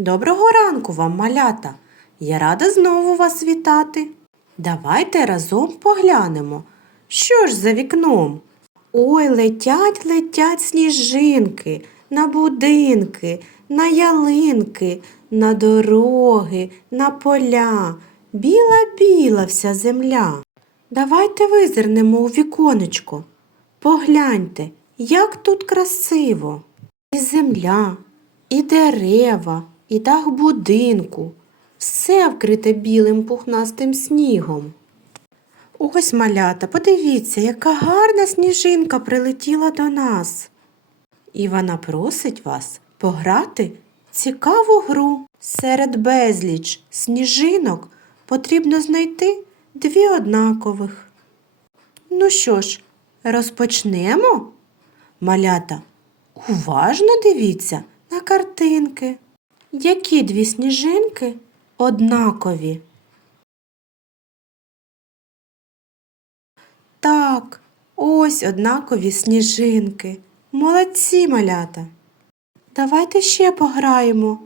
Доброго ранку вам, малята! Я рада знову вас вітати. Давайте разом поглянемо, що ж за вікном. Ой, летять, летять сніжинки на будинки, на ялинки, на дороги, на поля. Біла-біла вся земля. Давайте визирнемо у віконечко. Погляньте, як тут красиво. І земля, і дерева, і дах будинку. Все вкрите білим пухнастим снігом. Ось малята, подивіться, яка гарна сніжинка прилетіла до нас. І вона просить вас пограти цікаву гру. Серед безліч сніжинок потрібно знайти дві однакових. Ну що ж, розпочнемо? Малята, уважно дивіться на картинки. Які дві сніжинки однакові? Так, ось однакові сніжинки. Молодці малята. Давайте ще пограємо.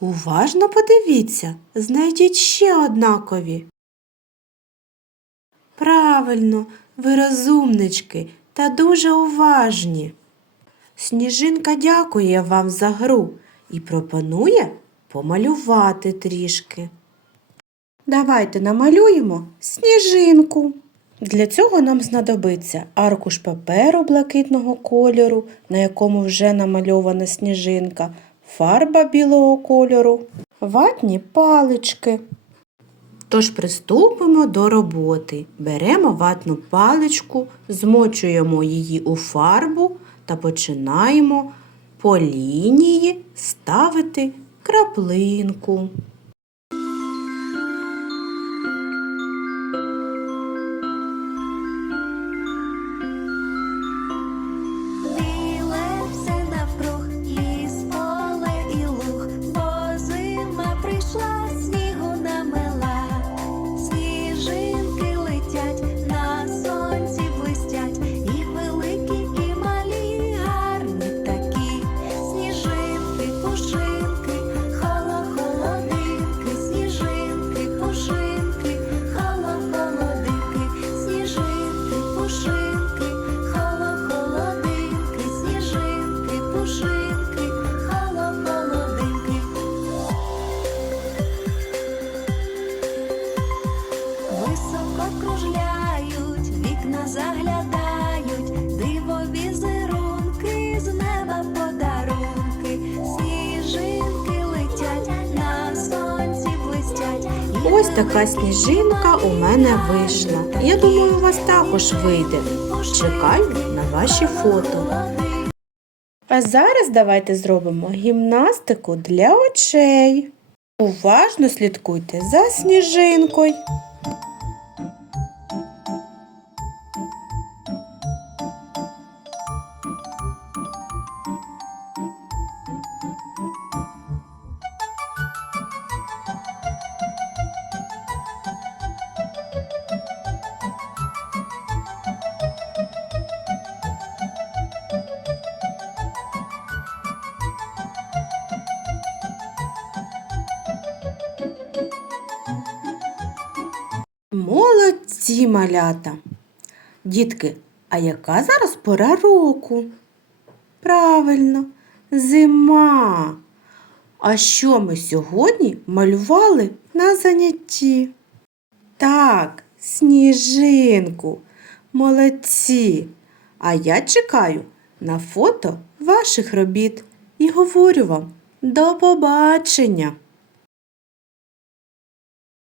Уважно подивіться, знайдіть ще однакові. Правильно, ви розумнички та дуже уважні. Сніжинка дякує вам за гру і пропонує помалювати трішки. Давайте намалюємо сніжинку. Для цього нам знадобиться аркуш паперу блакитного кольору, на якому вже намальована сніжинка, фарба білого кольору, ватні палички. Тож приступимо до роботи. Беремо ватну паличку, змочуємо її у фарбу та починаємо по лінії ставити краплинку. Кружляють, вікна заглядають, диво візерунки, з неба подарунки, сніжинки летять, на сонці блистять. Ось така сніжинка у мене вийшла. Я думаю, у вас також вийде. Чекаю на ваші фото. А зараз давайте зробимо гімнастику для очей. Уважно слідкуйте за сніжинкою. Молодці малята. Дітки, а яка зараз пора року? Правильно, зима. А що ми сьогодні малювали на занятті? Так, сніжинку. Молодці. А я чекаю на фото ваших робіт і говорю вам до побачення!